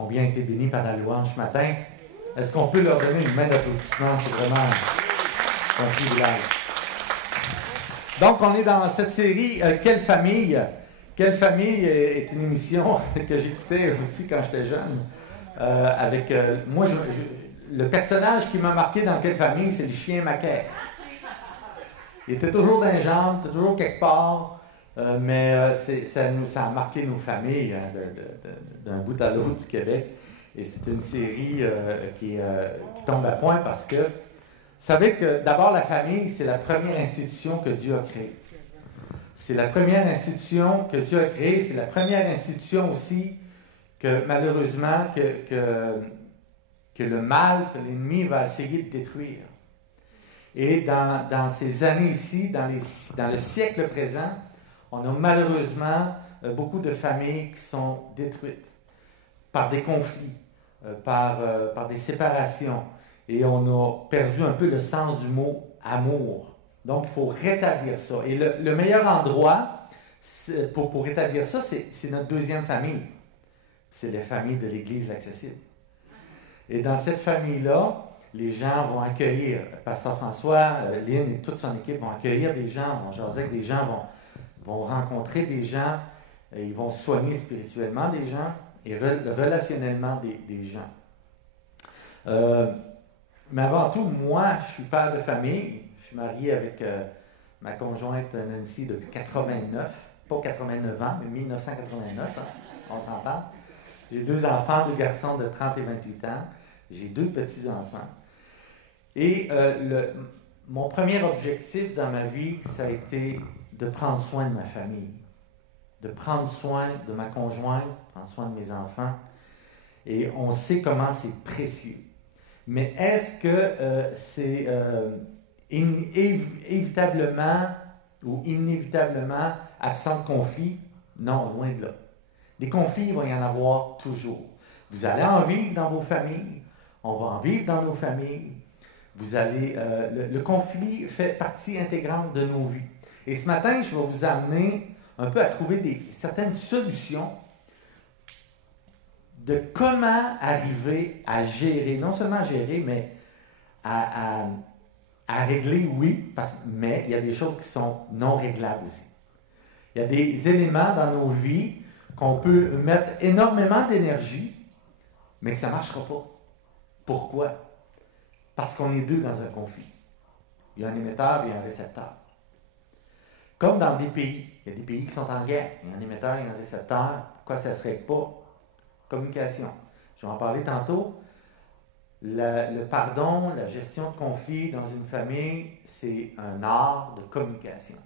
ont bien été bénis par la louange ce matin. Est-ce qu'on peut leur donner une main d'applaudissement? C'est vraiment un privilège. Donc, on est dans cette série « Quelle famille ?» Quelle famille est une émission que j'écoutais aussi quand j'étais jeune. Moi, le personnage qui m'a marqué dans Quelle famille, c'est le chien Macaire. Il était toujours dans les jambes, il était toujours quelque part, mais ça a marqué nos familles d'un bout à l'autre du Québec. Et c'est une série qui tombe à point parce que, vous savez que d'abord la famille, c'est la première institution que Dieu a créée. C'est la première institution que Dieu a créée, c'est la première institution aussi que malheureusement que le mal, que l'ennemi va essayer de détruire. Et dans ces années ici, dans le siècle présent, on a malheureusement beaucoup de familles qui sont détruites par des conflits, par des séparations. Et on a perdu un peu le sens du mot amour. Donc, il faut rétablir ça. Et le meilleur endroit pour rétablir ça, c'est notre deuxième famille. C'est la famille de l'Église l'Accessible. Et dans cette famille-là, les gens vont accueillir, Pasteur François, Lynn et toute son équipe vont accueillir des gens, vont jaser avec des gens, vont rencontrer des gens, ils vont soigner spirituellement des gens et relationnellement des gens. Mais avant tout, moi, je suis père de famille. Je suis marié avec ma conjointe Nancy depuis 89, pas 89 ans, mais 1989, hein, on s'entend. J'ai 2 enfants, 2 garçons de 30 et 28 ans. J'ai 2 petits-enfants. Et mon premier objectif dans ma vie, ça a été de prendre soin de ma famille, de prendre soin de ma conjointe, de prendre soin de mes enfants. Et on sait comment c'est précieux. Mais est-ce que c'est évitablement ou inévitablement absent de conflit? Non, loin de là. Des conflits, il va y en avoir toujours. Vous allez en vivre dans vos familles, on va en vivre dans nos familles. Vous allez, le conflit fait partie intégrante de nos vies. Et ce matin, je vais vous amener un peu à trouver certaines solutions de comment arriver à gérer, non seulement gérer, mais à régler, oui, mais il y a des choses qui sont non réglables aussi. Il y a des éléments dans nos vies qu'on peut mettre énormément d'énergie, mais que ça ne marchera pas. Pourquoi? Parce qu'on est 2 dans un conflit. Il y a un émetteur et un récepteur. Comme dans des pays. Il y a des pays qui sont en guerre. Il y a un émetteur et un récepteur. Pourquoi ça ne serait pas communication? Je vais en parler tantôt. Le pardon, la gestion de conflits dans une famille, c'est un art de communication.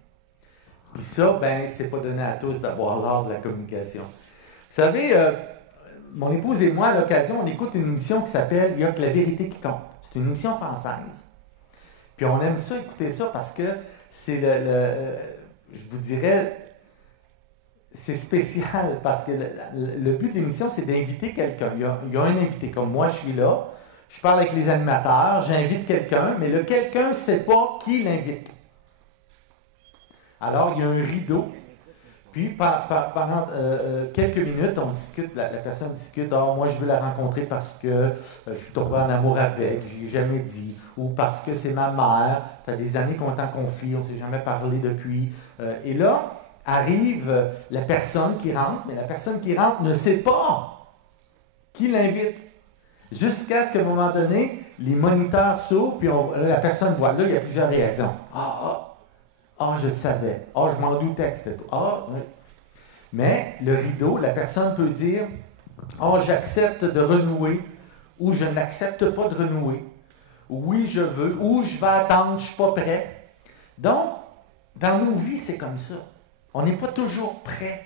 Puis ça, c'est pas donné à tous d'avoir l'art de la communication. Vous savez, mon épouse et moi, à l'occasion, on écoute une émission qui s'appelle « Il n'y a que la vérité qui compte ». C'est une émission française. Puis on aime ça, écouter ça, parce que c'est je vous dirais, c'est spécial, parce que le but de l'émission, c'est d'inviter quelqu'un. Il y a un invité, comme moi, je suis là, je parle avec les animateurs, j'invite quelqu'un, mais le quelqu'un ne sait pas qui l'invite. Alors, il y a un rideau. Puis, pendant quelques minutes, on discute, la personne discute, « moi, je veux la rencontrer parce que je suis tombé en amour avec, je n'y ai jamais dit. » Ou « parce que c'est ma mère, ça fait des années qu'on est en conflit, on ne s'est jamais parlé depuis. » Et là, arrive la personne qui rentre, mais la personne qui rentre ne sait pas qui l'invite. Jusqu'à ce qu'à un moment donné, les moniteurs s'ouvrent, puis la personne voit. Là, il y a plusieurs réactions. Je savais. Je m'en doutais que c'était toi. Oui. Mais le rideau, la personne peut dire j'accepte de renouer, ou je n'accepte pas de renouer. Oui, je veux, ou je vais attendre, je ne suis pas prêt. Donc, dans nos vies, c'est comme ça. On n'est pas toujours prêt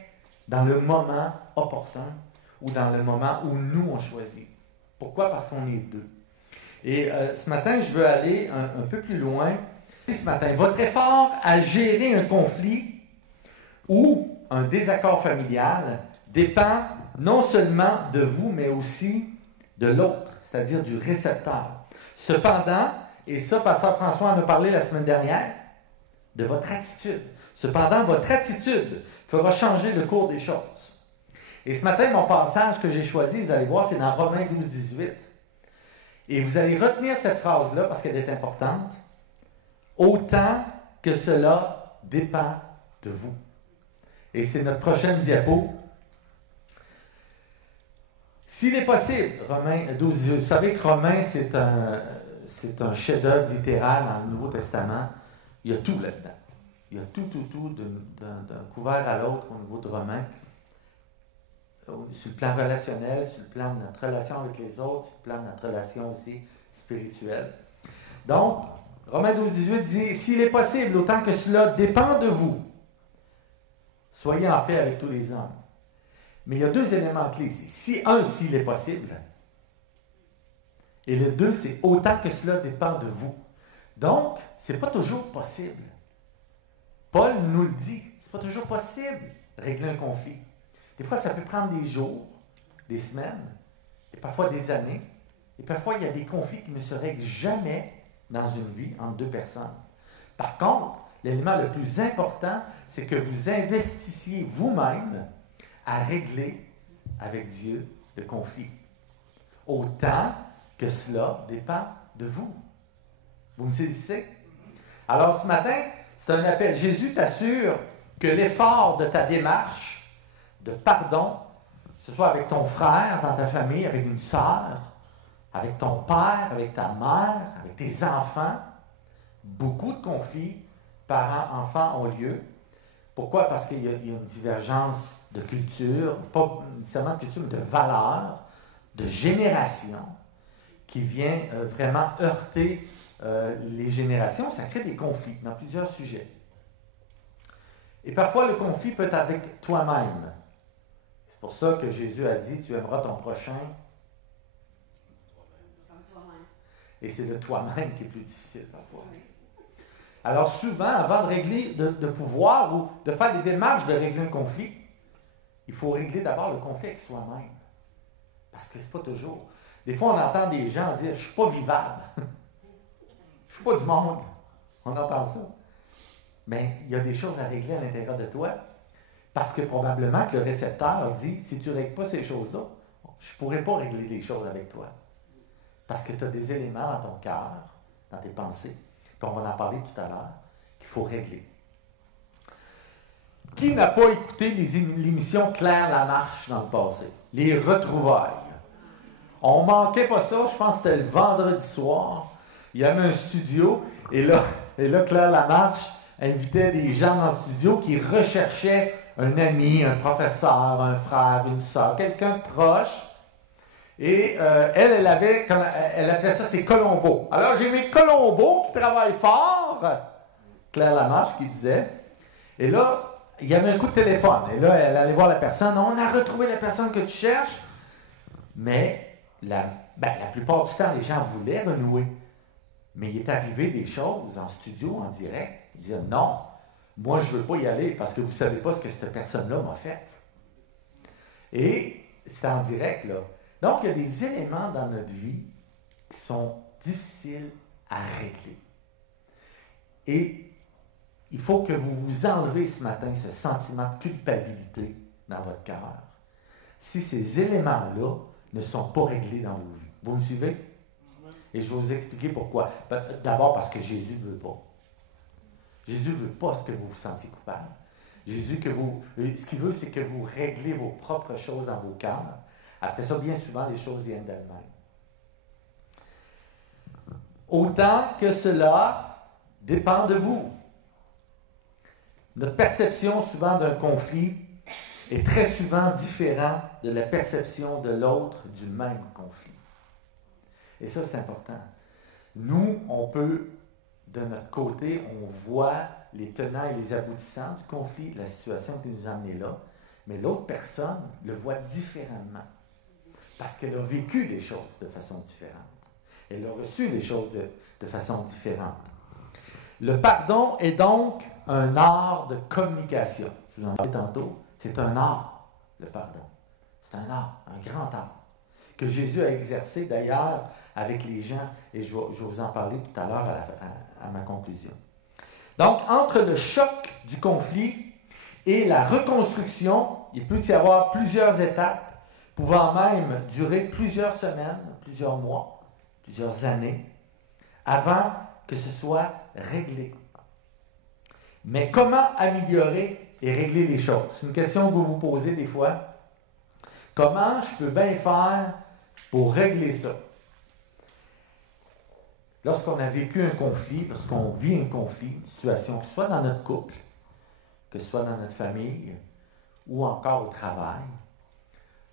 dans le moment opportun ou dans le moment où nous, on choisit. Pourquoi? Parce qu'on est 2. Et ce matin, je veux aller un peu plus loin. Ce matin, votre effort à gérer un conflit ou un désaccord familial dépend non seulement de vous, mais aussi de l'autre, c'est-à-dire du récepteur. Cependant, et ça, Pasteur François en a parlé la semaine dernière, de votre attitude. Cependant, votre attitude fera changer le cours des choses. Et ce matin, mon passage que j'ai choisi, vous allez voir, c'est dans Romains 12, 18. Et vous allez retenir cette phrase-là parce qu'elle est importante. Autant que cela dépend de vous. Et c'est notre prochaine diapo. S'il est possible, Romains 12, 18, vous savez que Romains, c'est un chef-d'œuvre littéraire dans le Nouveau Testament. Il y a tout là-dedans. Il y a tout, d'un couvert à l'autre au niveau de Romains. Sur le plan relationnel, sur le plan de notre relation avec les autres, sur le plan de notre relation aussi spirituelle. Donc, Romains 12, 18 dit, s'il est possible, autant que cela dépend de vous, soyez en paix avec tous les hommes. Mais il y a deux éléments clés ici. S'il est possible, et le deux, c'est autant que cela dépend de vous. Donc, ce n'est pas toujours possible. Paul nous le dit, c'est pas toujours possible de régler un conflit. Des fois, ça peut prendre des jours, des semaines, et parfois des années. Et parfois, il y a des conflits qui ne se règlent jamais dans une vie entre deux personnes. Par contre, l'élément le plus important, c'est que vous investissiez vous-même à régler avec Dieu le conflit. Autant que cela dépend de vous. Vous me saisissez? Alors, ce matin, c'est un appel. Jésus t'assure que l'effort de ta démarche de pardon, que ce soit avec ton frère, dans ta famille, avec une sœur, avec ton père, avec ta mère, avec tes enfants, beaucoup de conflits parents-enfants ont lieu. Pourquoi? Parce qu'il y a une divergence de culture, pas nécessairement de culture, mais de valeurs, de génération, qui vient vraiment heurter les générations. Ça crée des conflits dans plusieurs sujets. Et parfois, le conflit peut être avec toi-même. C'est pour ça que Jésus a dit, tu aimeras ton prochain. Et c'est de toi-même qui est plus difficile parfois. Alors souvent, avant de régler, de pouvoir ou de faire des démarches de régler un conflit, il faut régler d'abord le conflit avec soi-même. Parce que c'est pas toujours. Des fois, on entend des gens dire, je ne suis pas vivable. Je ne suis pas du monde. On entend ça. Mais il y a des choses à régler à l'intérieur de toi. Parce que probablement que le récepteur dit, si tu ne règles pas ces choses-là, je ne pourrai pas régler les choses avec toi. Parce que tu as des éléments dans ton cœur, dans tes pensées, puis on va en parler tout à l'heure, qu'il faut régler. Qui n'a pas écouté l'émission Claire Lamarche dans le passé? Les retrouvailles. On ne manquait pas ça, je pense que c'était le vendredi soir. Il y avait un studio, et là Claire Lamarche invitait des gens dans le studio qui recherchaient un ami, un professeur, un frère, une soeur, quelqu'un de proche. Et elle appelait ça ses Colombos. Alors j'ai mes Colombos qui travaillent fort, Claire Lamarche qui disait. Et là, il y avait un coup de téléphone. Et là, elle allait voir la personne. On a retrouvé la personne que tu cherches. Mais la plupart du temps, les gens voulaient renouer. Mais il est arrivé des choses en studio, en direct. Ils disaient non, moi je ne veux pas y aller parce que vous ne savez pas ce que cette personne-là m'a fait. Et c'est en direct, là. Donc, il y a des éléments dans notre vie qui sont difficiles à régler. Et il faut que vous vous enlevez ce matin ce sentiment de culpabilité dans votre cœur. Si ces éléments-là ne sont pas réglés dans vos vies. Vous me suivez? Et je vais vous expliquer pourquoi. D'abord parce que Jésus ne veut pas. Jésus ne veut pas que vous vous sentiez coupable. Jésus, ce qu'il veut, c'est que vous réglez vos propres choses dans vos cœurs. Après ça, bien souvent, les choses viennent d'elles-mêmes. Autant que cela dépend de vous. Notre perception souvent d'un conflit est très souvent différente de la perception de l'autre du même conflit. Et ça, c'est important. Nous, on peut, de notre côté, on voit les tenants et les aboutissants du conflit, la situation qui nous a amenés là, mais l'autre personne le voit différemment. Parce qu'elle a vécu les choses de façon différente. Elle a reçu les choses de façon différente. Le pardon est donc un art de communication. Je vous en parlais tantôt. C'est un art, le pardon. C'est un art, un grand art, que Jésus a exercé d'ailleurs avec les gens, et je vais vous en parler tout à l'heure à ma conclusion. Donc, entre le choc du conflit et la reconstruction, il peut y avoir plusieurs étapes, pouvant même durer plusieurs semaines, plusieurs mois, plusieurs années, avant que ce soit réglé. Mais comment améliorer et régler les choses? C'est une question que vous vous posez des fois. Comment je peux bien faire pour régler ça? Lorsqu'on a vécu un conflit, lorsqu'on vit un conflit, une situation, que ce soit dans notre couple, que ce soit dans notre famille, ou encore au travail,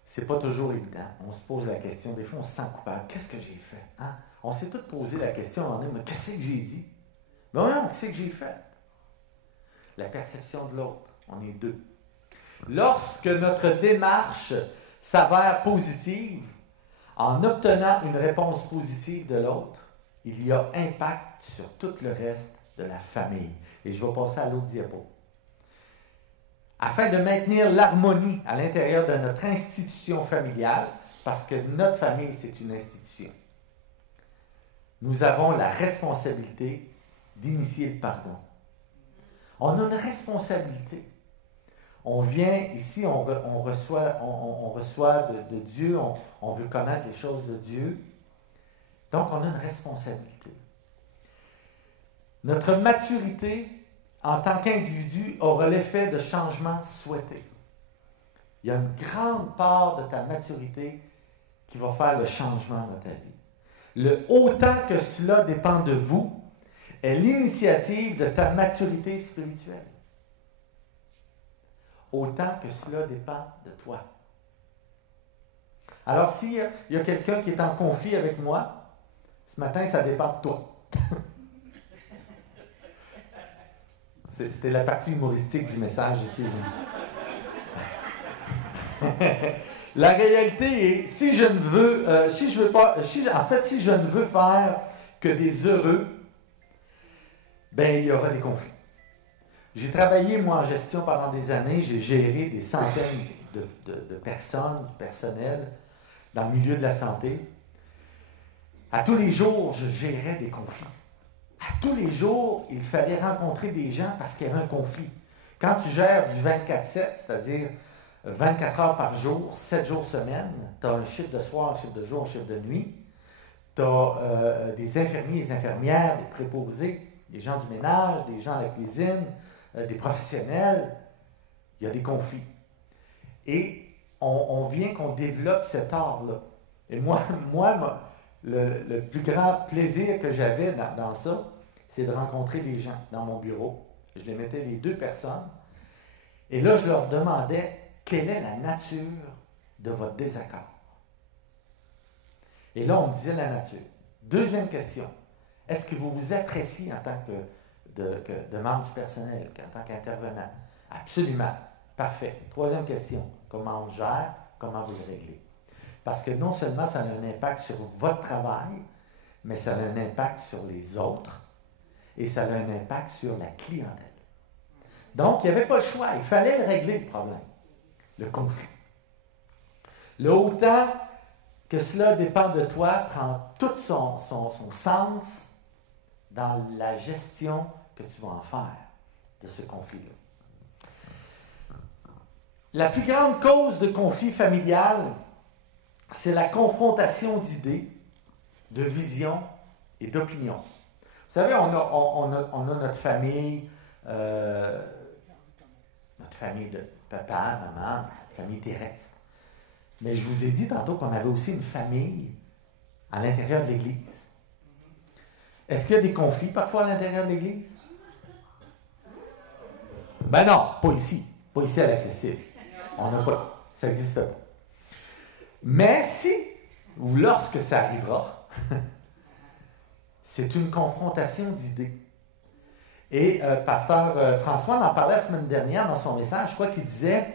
c'est pas toujours évident. On se pose la question, des fois on se sent coupable. Qu'est-ce que j'ai fait? Hein? On s'est tous posé la question en nous, mais qu'est-ce que j'ai dit? Mais non, qu'est-ce que j'ai fait? La perception de l'autre, on est deux. Lorsque notre démarche s'avère positive, en obtenant une réponse positive de l'autre, il y a impact sur tout le reste de la famille. Et je vais passer à l'autre diapo. Afin de maintenir l'harmonie à l'intérieur de notre institution familiale, parce que notre famille, c'est une institution, nous avons la responsabilité d'initier le pardon. On a une responsabilité. On vient ici, on reçoit de Dieu, on veut connaître les choses de Dieu. Donc, on a une responsabilité. Notre maturité en tant qu'individu aura l'effet de changement souhaité. Il y a une grande part de ta maturité qui va faire le changement dans ta vie. Le autant que cela dépend de vous est l'initiative de ta maturité spirituelle. Autant que cela dépend de toi. Alors, s'il y a quelqu'un qui est en conflit avec moi, ce matin, ça dépend de toi. C'était la partie humoristique du message ici. La réalité est, si je ne veux faire que des heureux, ben il y aura des conflits. J'ai travaillé, moi, en gestion pendant des années, j'ai géré des centaines de personnes, du personnel, dans le milieu de la santé. À tous les jours, je gérais des conflits. À tous les jours, il fallait rencontrer des gens parce qu'il y avait un conflit. Quand tu gères du 24/7, c'est-à-dire 24 heures par jour, 7 jours semaine, tu as un chiffre de soir, un chiffre de jour, un chiffre de nuit, tu as des infirmiers, des infirmières, des préposés, des gens du ménage, des gens à la cuisine, des professionnels, il y a des conflits. Et on vient qu'on développe cet art-là. Et moi le plus grand plaisir que j'avais dans ça, c'est de rencontrer des gens dans mon bureau. Je les mettais les deux personnes. Et là, je leur demandais quelle est la nature de votre désaccord. Et là, on me disait la nature. Deuxième question. Est-ce que vous vous appréciez en tant que membre du personnel, en tant qu'intervenant? Absolument. Parfait. Troisième question. Comment on gère? Comment vous le réglez? Parce que non seulement ça a un impact sur votre travail, mais ça a un impact sur les autres et ça a un impact sur la clientèle. Donc, il n'y avait pas le choix. Il fallait le régler, le problème, le conflit. Le autant que cela dépend de toi prend tout son sens dans la gestion que tu vas en faire de ce conflit-là. La plus grande cause de conflit familial, c'est la confrontation d'idées, de visions et d'opinions. Vous savez, on a notre famille de papa, maman, famille terrestre. Mais je vous ai dit tantôt qu'on avait aussi une famille à l'intérieur de l'Église. Est-ce qu'il y a des conflits parfois à l'intérieur de l'Église? Ben non, pas ici. Pas ici à l'Accessible. On n'a pas. Ça n'existe pas. Mais si, ou lorsque ça arrivera, c'est une confrontation d'idées. Et pasteur François en parlait la semaine dernière dans son message, je crois qu'il disait,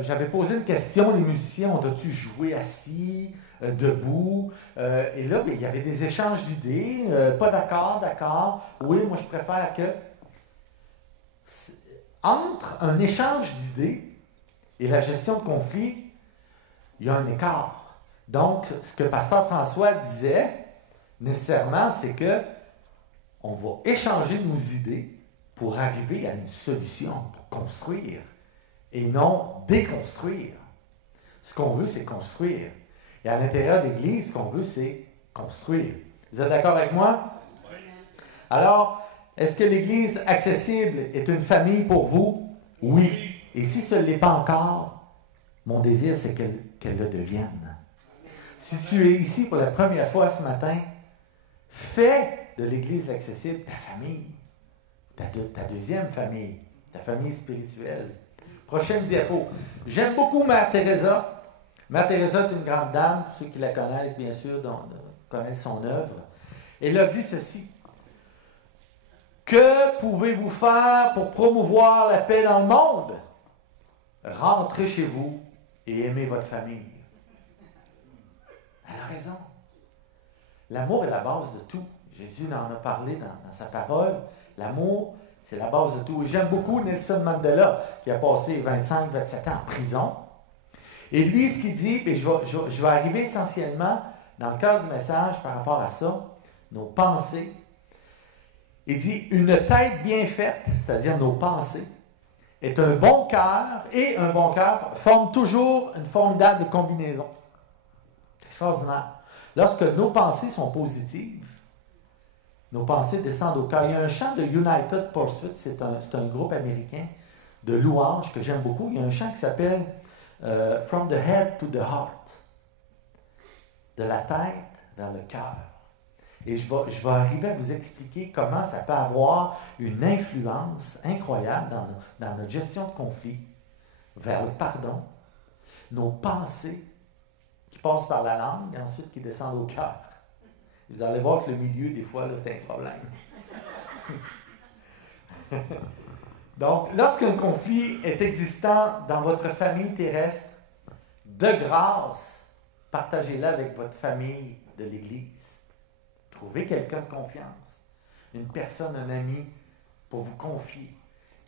j'avais posé une question, les musiciens ont-ils joué assis, debout, et là, il y avait des échanges d'idées, pas d'accord, oui, moi je préfère que... Entre un échange d'idées et la gestion de conflit, il y a un écart. Donc, ce que pasteur François disait, nécessairement, c'est que on va échanger nos idées pour arriver à une solution, pour construire et non déconstruire. Ce qu'on veut, c'est construire. Et à l'intérieur de l'Église, ce qu'on veut, c'est construire. Vous êtes d'accord avec moi? Alors, est-ce que l'Église accessible est une famille pour vous? Oui. Et si ce ne l'est pas encore, mon désir, c'est qu'elle le devienne. Si tu es ici pour la première fois ce matin, fais de l'Église accessible ta famille, ta deuxième famille, ta famille spirituelle. Prochaine diapo. J'aime beaucoup Mère Teresa. Mère Teresa est une grande dame, pour ceux qui la connaissent, bien sûr, connaissent son œuvre. Elle a dit ceci. Que pouvez-vous faire pour promouvoir la paix dans le monde? Rentrez chez vous et aimez votre famille. Elle a raison. L'amour est la base de tout. Jésus en a parlé dans sa parole. L'amour, c'est la base de tout. Et j'aime beaucoup Nelson Mandela, qui a passé 25-27 ans en prison. Et lui, ce qu'il dit, et je vais arriver essentiellement dans le cœur du message par rapport à ça, nos pensées. Il dit, une tête bien faite, c'est-à-dire nos pensées, est un bon cœur, et un bon cœur forme toujours une formidable combinaison. C'est extraordinaire. Lorsque nos pensées sont positives, nos pensées descendent au cœur. Il y a un chant de United Pursuit, c'est un groupe américain de louanges que j'aime beaucoup. Il y a un chant qui s'appelle From the Head to the Heart, de la tête vers le cœur. Et je vais arriver à vous expliquer comment ça peut avoir une influence incroyable dans notre gestion de conflit, vers le pardon, nos pensées qui passent par la langue et ensuite qui descendent au cœur. Vous allez voir que le milieu, des fois, là, c'est un problème. Donc, lorsqu'un conflit est existant dans votre famille terrestre, de grâce, partagez-le avec votre famille de l'Église. Trouvez quelqu'un de confiance, une personne, un ami, pour vous confier.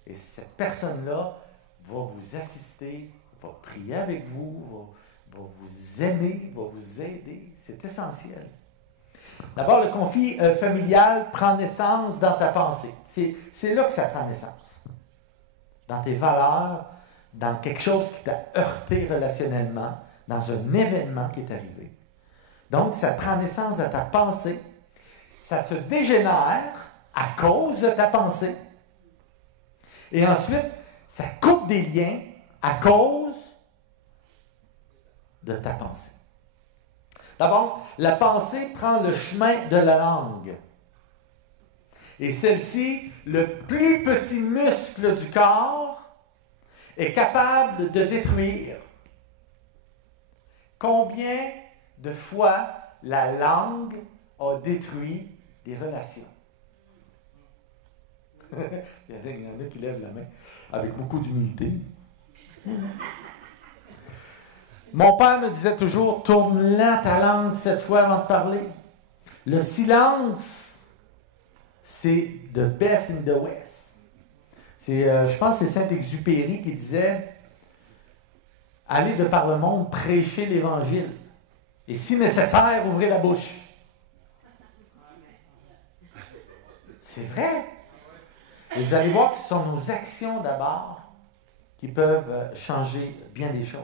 Et cette personne-là va vous assister, va prier avec vous, va vous aimer, va vous aider. C'est essentiel. D'abord, le conflit familial prend naissance dans ta pensée. C'est là que ça prend naissance. Dans tes valeurs, dans quelque chose qui t'a heurté relationnellement, dans un événement qui est arrivé. Donc, ça prend naissance dans ta pensée. Ça se dégénère à cause de ta pensée. Et ensuite, ça coupe des liens à cause de ta pensée. D'abord, la pensée prend le chemin de la langue. Et celle-ci, le plus petit muscle du corps, est capable de détruire. Combien de fois la langue a détruit des relations? Il y en a qui lèvent la main avec beaucoup d'humilité. Mon père me disait toujours, tourne-la ta langue 7 fois avant de parler. Le silence, c'est the best in the West. Je pense que c'est Saint-Exupéry qui disait, allez de par le monde prêcher l'Évangile. Et si nécessaire, ouvrez la bouche. C'est vrai. Et vous allez voir que ce sont nos actions d'abord qui peuvent changer bien des choses.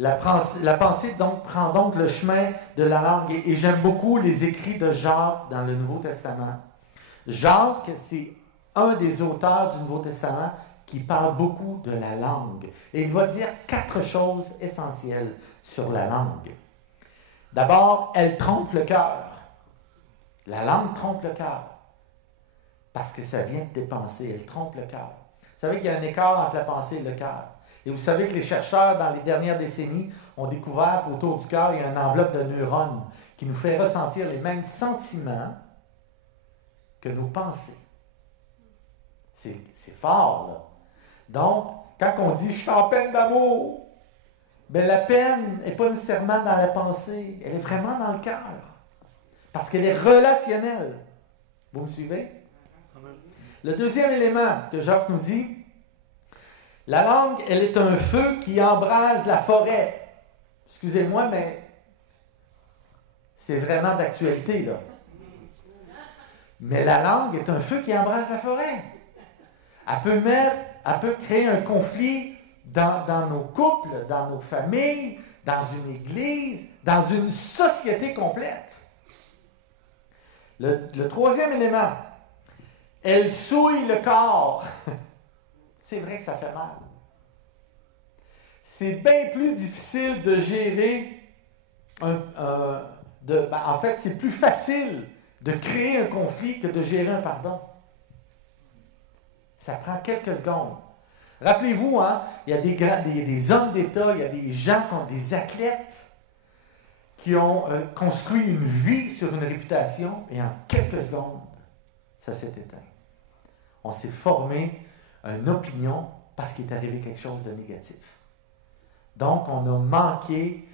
La pensée donc prend donc le chemin de la langue. Et j'aime beaucoup les écrits de Jacques dans le Nouveau Testament. Jacques, c'est un des auteurs du Nouveau Testament qui parle beaucoup de la langue. Et il va dire 4 choses essentielles sur la langue. D'abord, elle trompe le cœur. La langue trompe le cœur. Parce que ça vient de tes pensées. Elle trompe le cœur. Vous savez qu'il y a un écart entre la pensée et le cœur. Et vous savez que les chercheurs, dans les dernières décennies, ont découvert qu'autour du cœur, il y a une enveloppe de neurones qui nous fait ressentir les mêmes sentiments que nos pensées. C'est fort, là. Donc, quand on dit « je suis en peine d'amour », bien, la peine n'est pas nécessairement dans la pensée, elle est vraiment dans le cœur. Parce qu'elle est relationnelle. Vous me suivez? Le deuxième élément que Jacques nous dit, la langue, elle est un feu qui embrase la forêt. Excusez-moi, mais c'est vraiment d'actualité, là. Mais la langue est un feu qui embrase la forêt. Elle peut créer un conflit dans nos couples, dans nos familles, dans une église, dans une société complète. Le troisième élément, elle souille le corps. C'est vrai que ça fait mal. C'est bien plus difficile de gérer en fait, c'est plus facile de créer un conflit que de gérer un pardon. Ça prend quelques secondes. Rappelez-vous, hein, il y a des hommes d'État, il y a des gens qui ont des athlètes qui ont construit une vie sur une réputation et en quelques secondes, ça s'est éteint. On s'est formé une opinion parce qu'il est arrivé quelque chose de négatif. Donc, on a manqué,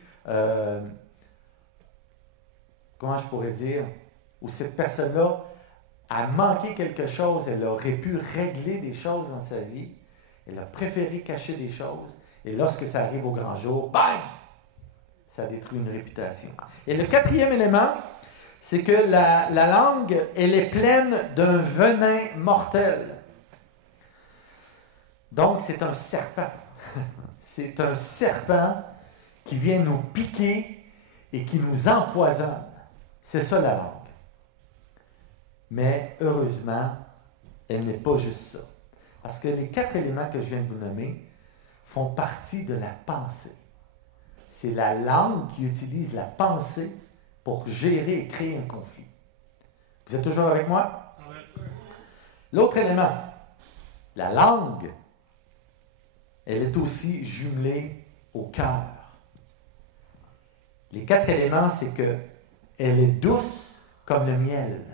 comment je pourrais dire, où cette personne-là a manqué quelque chose, elle aurait pu régler des choses dans sa vie, elle a préféré cacher des choses, et lorsque ça arrive au grand jour, bang! Ça détruit une réputation. Et le quatrième élément, c'est que la langue, elle est pleine d'un venin mortel. Donc, c'est un serpent. C'est un serpent qui vient nous piquer et qui nous empoisonne. C'est ça la langue. Mais heureusement, elle n'est pas juste ça. Parce que les 4 éléments que je viens de vous nommer font partie de la pensée. C'est la langue qui utilise la pensée pour gérer et créer un conflit. Vous êtes toujours avec moi? L'autre élément, la langue, elle est aussi jumelée au cœur. Les 4 éléments, c'est que elle est douce comme le miel.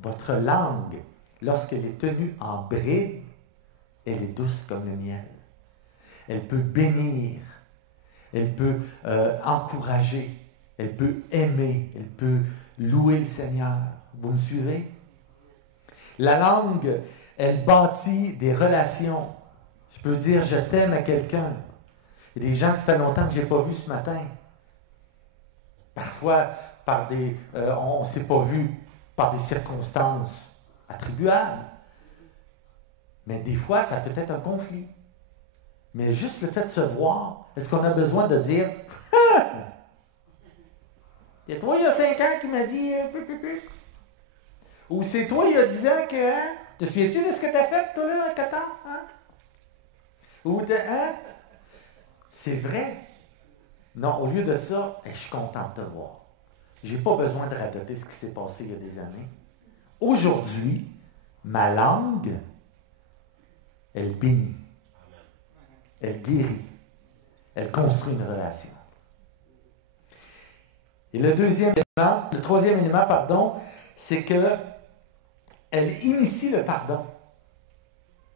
Votre langue, lorsqu'elle est tenue en bride, elle est douce comme le miel. Elle peut bénir, elle peut encourager, elle peut aimer, elle peut louer le Seigneur. Vous me suivez? La langue, elle bâtit des relations. Je peux dire je t'aime à quelqu'un. Il y a des gens que ça fait longtemps que je n'ai pas vu ce matin. Parfois, on ne s'est pas vu par des circonstances attribuables. Mais des fois, ça peut être un conflit. Mais juste le fait de se voir, est-ce qu'on a besoin de dire c'est toi il y a 5 ans qui m'a dit ou c'est toi il y a 10 ans que te souviens-tu de ce que tu as fait toi là à 4 ans? Hein? Ou c'est vrai. Non, au lieu de ça, je suis content de te voir. Je n'ai pas besoin de radoter ce qui s'est passé il y a des années. Aujourd'hui, ma langue, elle bénit. Elle guérit. Elle construit une relation. Et le troisième élément, c'est que elle initie le pardon.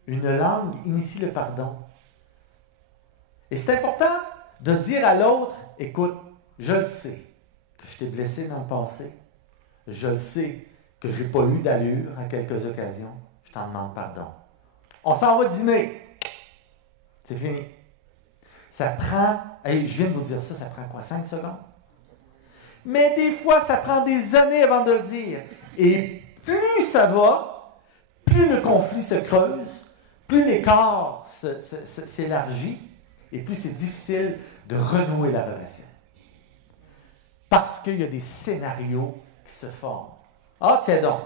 Une langue initie le pardon. Et c'est important de dire à l'autre, écoute, je le sais que je t'ai blessé dans le passé. Je le sais que je n'ai pas eu d'allure à quelques occasions. Je t'en demande pardon. On s'en va dîner. C'est fini. Ça prend, je viens de vous dire ça prend quoi, 5 secondes? Mais des fois, ça prend des années avant de le dire. Et plus ça va, plus le conflit se creuse, plus l'écart s'élargit, et plus c'est difficile de renouer la relation. Parce qu'il y a des scénarios qui se forment. Ah, tiens donc.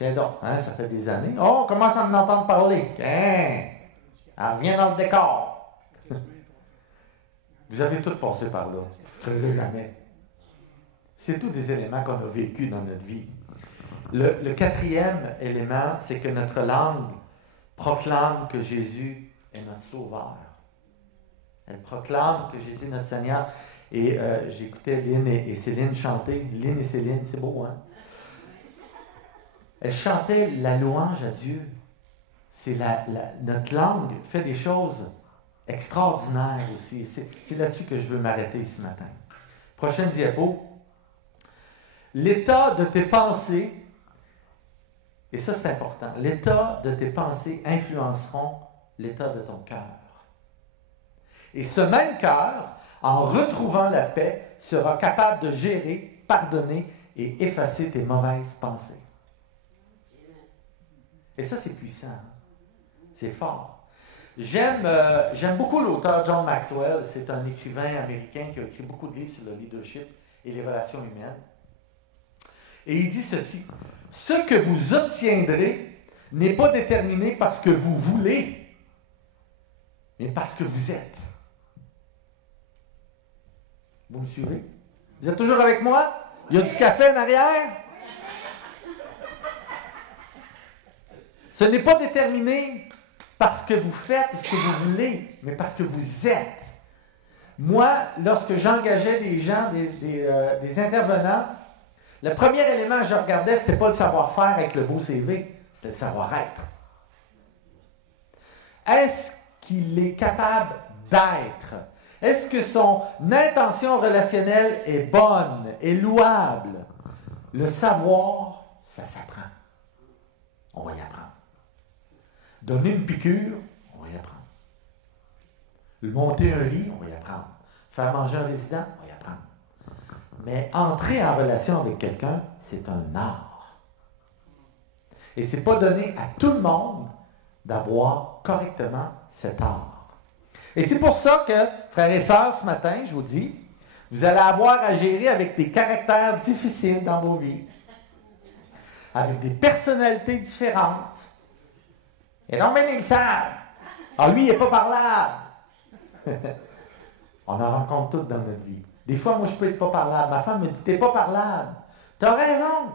Hein, ça fait des années. Oh, on commence à m'entendre parler. Tiens, elle revient dans le décor. Vous avez tous passé par là. Je ne creusais jamais. C'est tous des éléments qu'on a vécu dans notre vie. Le quatrième élément, c'est que notre langue proclame que Jésus est notre Sauveur. Elle proclame que Jésus est notre Seigneur. Et j'écoutais Lynn et Céline chanter. Lynn et Céline, c'est beau, hein? Elles chantaient la louange à Dieu. Notre langue fait des choses extraordinaires aussi. C'est là-dessus que je veux m'arrêter ce matin. Prochaine diapo. L'état de tes pensées, et ça c'est important, l'état de tes pensées influenceront l'état de ton cœur. Et ce même cœur, en retrouvant la paix, sera capable de gérer, pardonner et effacer tes mauvaises pensées. Et ça, c'est puissant. C'est fort. J'aime beaucoup l'auteur John Maxwell. C'est un écrivain américain qui a écrit beaucoup de livres sur le leadership et les relations humaines. Et il dit ceci: ce que vous obtiendrez n'est pas déterminé parce que vous voulez, mais parce que vous êtes. Vous me suivez? Vous êtes toujours avec moi? Il y a du café en arrière? Ce n'est pas déterminé parce que vous faites ce que vous voulez, mais parce que vous êtes. Moi, lorsque j'engageais des gens, des intervenants, le premier élément que je regardais, ce n'était pas le savoir-faire avec le beau CV, c'était le savoir-être. Est-ce qu'il est capable d'être? Est-ce que son intention relationnelle est bonne, est louable? Le savoir, ça s'apprend. On va y apprendre. Donner une piqûre, on va y apprendre. Monter un lit, on va y apprendre. Faire manger un résident, on va y apprendre. Mais entrer en relation avec quelqu'un, c'est un art. Et ce n'est pas donné à tout le monde d'avoir correctement cet art. Et c'est pour ça que, frères et sœurs, ce matin, je vous dis, vous allez avoir à gérer avec des caractères difficiles dans vos vies, avec des personnalités différentes. Et non, mais ils savent. Ah, lui, il n'est pas parlable. On en rencontre toutes dans notre vie. Des fois, moi, je peux être pas parlable. Ma femme me dit, t'es pas parlable. T'as raison.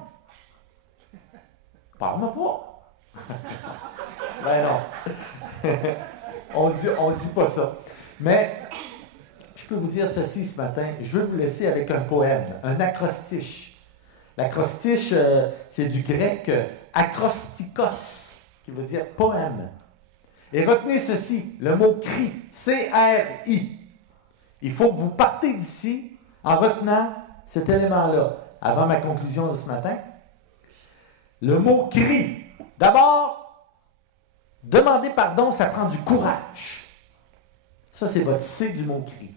Parle-moi pas. Ben non. On se dit pas ça. Mais, je peux vous dire ceci ce matin. Je veux vous laisser avec un poème, un acrostiche. L'acrostiche, c'est du grec akrostikos, qui veut dire poème. Et retenez ceci, le mot cri, C-R-I. Il faut que vous partez d'ici en retenant cet élément-là. Avant ma conclusion de ce matin, le mot cri. D'abord, demander pardon, ça prend du courage. Ça, c'est votre C du mot cri.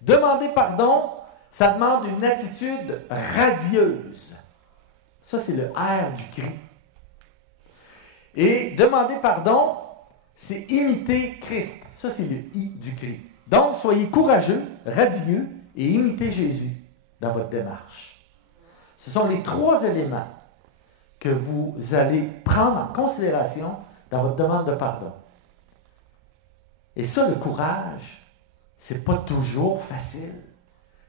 Demander pardon, ça demande une attitude radieuse. Ça, c'est le R du cri. Et demander pardon, c'est imiter Christ. Ça, c'est le I du cri. Donc, soyez courageux, radieux et imitez Jésus dans votre démarche. Ce sont les trois éléments que vous allez prendre en considération dans votre demande de pardon. Et ça, le courage, c'est pas toujours facile.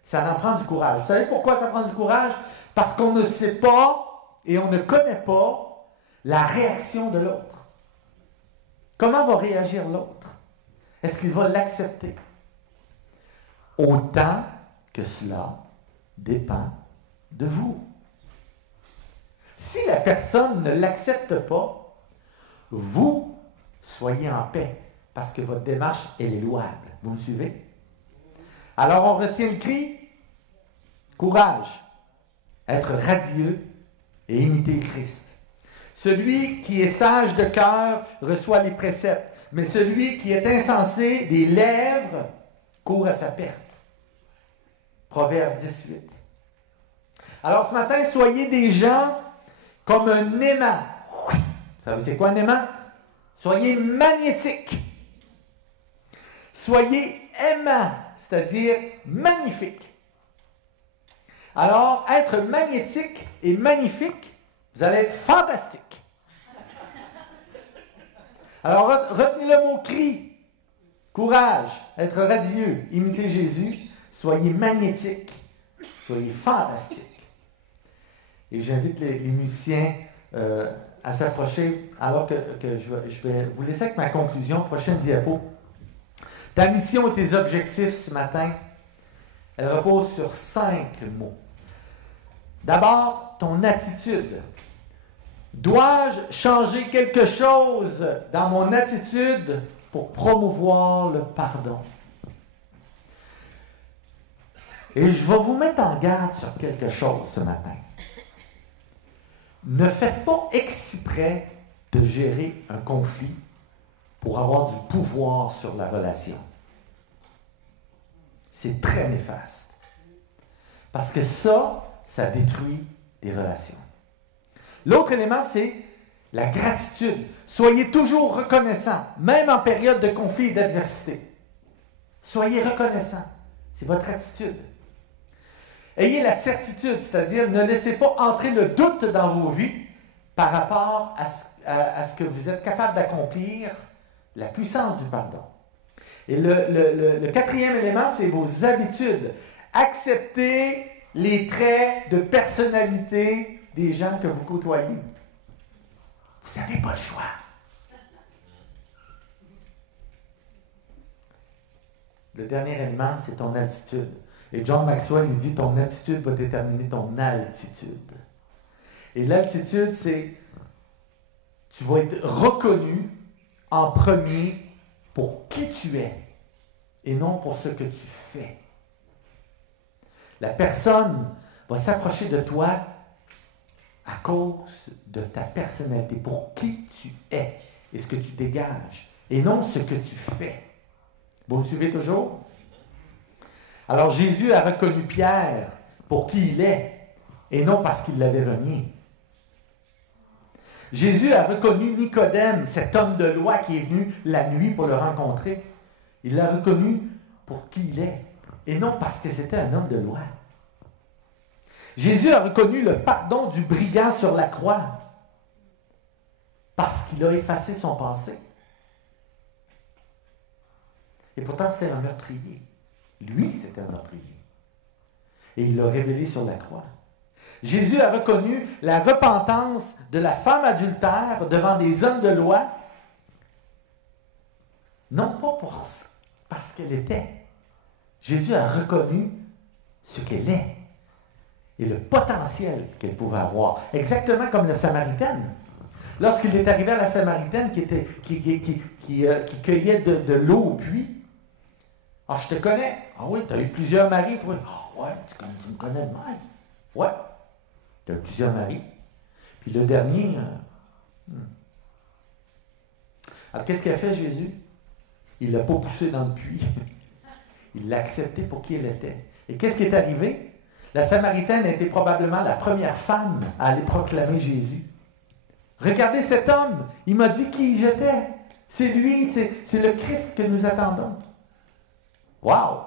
Ça en prend du courage. Vous savez pourquoi ça prend du courage? Parce qu'on ne sait pas et on ne connaît pas la réaction de l'autre. Comment va réagir l'autre? Est-ce qu'il va l'accepter? Autant que cela dépend de vous. Si la personne ne l'accepte pas, vous soyez en paix, parce que votre démarche, elle est louable. Vous me suivez? Alors on retient le cri, courage, être radieux et imiter Christ. Celui qui est sage de cœur reçoit les préceptes, mais celui qui est insensé des lèvres court à sa perte. Proverbe 18. Alors ce matin, soyez des gens comme un aimant. Vous savez c'est quoi un aimant? Soyez magnétique. Soyez aimant, c'est-à-dire magnifique. Alors, être magnétique et magnifique, vous allez être fantastique. Alors, retenez le mot cri, courage, être radieux, imitez Jésus, soyez magnétique, soyez fantastique. Et j'invite les musiciens à s'approcher alors que je vais vous laisser avec ma conclusion, prochaine diapo. Ta mission et tes objectifs ce matin, elle repose sur 5 mots. D'abord, ton attitude. Dois-je changer quelque chose dans mon attitude pour promouvoir le pardon? Et je vais vous mettre en garde sur quelque chose ce matin. Ne faites pas exprès de gérer un conflit pour avoir du pouvoir sur la relation. C'est très néfaste. Parce que ça détruit des relations. L'autre élément, c'est La gratitude. Soyez toujours reconnaissant, même en période de conflit et d'adversité. Soyez reconnaissant. C'est votre attitude. Ayez la certitude, c'est-à-dire ne laissez pas entrer le doute dans vos vies par rapport à ce que vous êtes capable d'accomplir, la puissance du pardon. Et le quatrième élément, c'est vos habitudes. Acceptez les traits de personnalité des gens que vous côtoyez. Vous n'avez pas le choix. Le dernier élément, c'est ton attitude. Et John Maxwell, il dit, ton attitude va déterminer ton altitude. Et l'altitude, c'est, tu vas être reconnu en premier pour qui tu es et non pour ce que tu fais. La personne va s'approcher de toi à cause de ta personnalité, pour qui tu es et ce que tu dégages, et non ce que tu fais. Vous me suivez toujours? Alors Jésus a reconnu Pierre pour qui il est, et non parce qu'il l'avait renié. Jésus a reconnu Nicodème, cet homme de loi qui est venu la nuit pour le rencontrer. Il l'a reconnu pour qui il est, et non parce que c'était un homme de loi. Jésus a reconnu le pardon du brigand sur la croix parce qu'il a effacé son passé. Et pourtant, c'était un meurtrier. Lui, c'était un meurtrier. Et il l'a révélé sur la croix. Jésus a reconnu la repentance de la femme adultère devant des hommes de loi, non pas parce qu'elle était. Jésus a reconnu ce qu'elle est et le potentiel qu'elle pouvait avoir. Exactement comme la Samaritaine. Lorsqu'il est arrivé à la Samaritaine qui cueillait de l'eau au puits, « Ah, je te connais. Ah oui, tu as eu plusieurs maris, toi. Ah ouais, tu me connais de même. Ouais, tu as eu plusieurs maris. Puis le dernier... Alors, qu'est-ce qu'a fait Jésus? Il ne l'a pas poussé dans le puits. Il l'a accepté pour qui elle était. Et qu'est-ce qui est arrivé? La Samaritaine a été probablement la première femme à aller proclamer Jésus. Regardez cet homme, il m'a dit qui j'étais. C'est lui, c'est le Christ que nous attendons. Wow!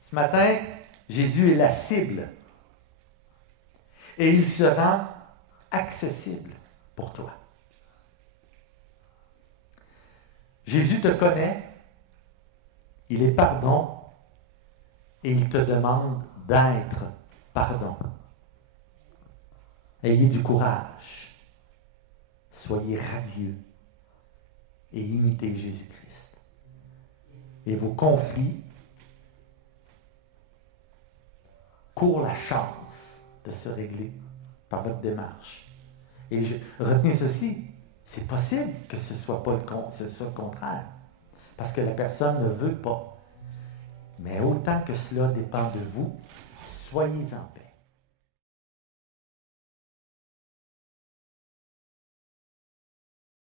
Ce matin, Jésus est la cible. Et il se rend accessible pour toi. Jésus te connaît, il est pardon, et il te demande d'être pardon. Ayez du courage, soyez radieux et imitez Jésus-Christ. Et vos conflits courent la chance de se régler par votre démarche. Et retenez ceci, c'est possible que ce soit pas ce soit le contraire, parce que la personne ne veut pas. Mais autant que cela dépend de vous, soyez en paix.